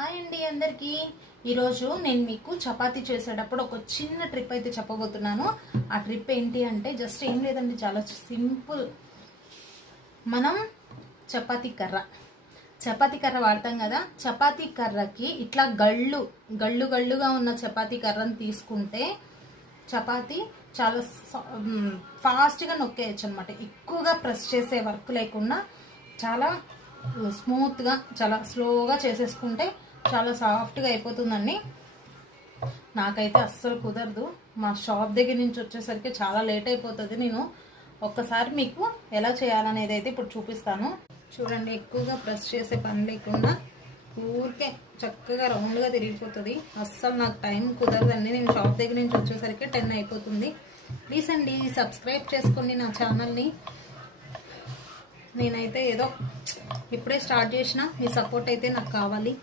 Hi అండి అందరికీ. ఈరోజు నేను మీకు చపాతీ చేసేటప్పుడు ఒక చిన్న ట్రిప్ అయితే చెప్పబోతున్నాను. ఆ ట్రిప్ ఏంటి అంటే జస్ట్ ఏం లేదండి, చాలా సింపుల్. మనం చపాతీ కర్ర వాడతాం కదా. చపాతీ కర్రకి ఇట్లా గళ్ళుగా ఉన్న చపాతీ కర్రను తీసుకుంటే చపాతీ చాలా ఫాస్ట్గా నొక్కేయచ్చు అనమాట. ఎక్కువగా ప్రెస్ చేసే వర్క్ లేకుండా చాలా స్మూత్గా చాలా స్లోగా చేసేసుకుంటే చాలా సాఫ్ట్గా అయిపోతుందండి. నాకైతే అస్సలు కుదరదు. మా షాప్ దగ్గర నుంచి వచ్చేసరికి చాలా లేట్ అయిపోతుంది. నేను ఒక్కసారి మీకు ఎలా చేయాలనేది అయితే ఇప్పుడు చూపిస్తాను. చూడండి, ఎక్కువగా ప్రెస్ చేసే పని లేకుండా ఊరికే చక్కగా రౌండ్గా తిరిగిపోతుంది. అస్సలు నాకు టైం కుదరదండి. నేను షాప్ దగ్గర నుంచి వచ్చేసరికి 10 అయిపోతుంది. ప్లీజ్ అండి సబ్స్క్రైబ్ చేసుకోండి నా ఛానల్ని. నేనైతే ఏదో ఇప్పుడే స్టార్ట్ చేసిన, మీ సపోర్ట్ అయితే నాకు కావాలి.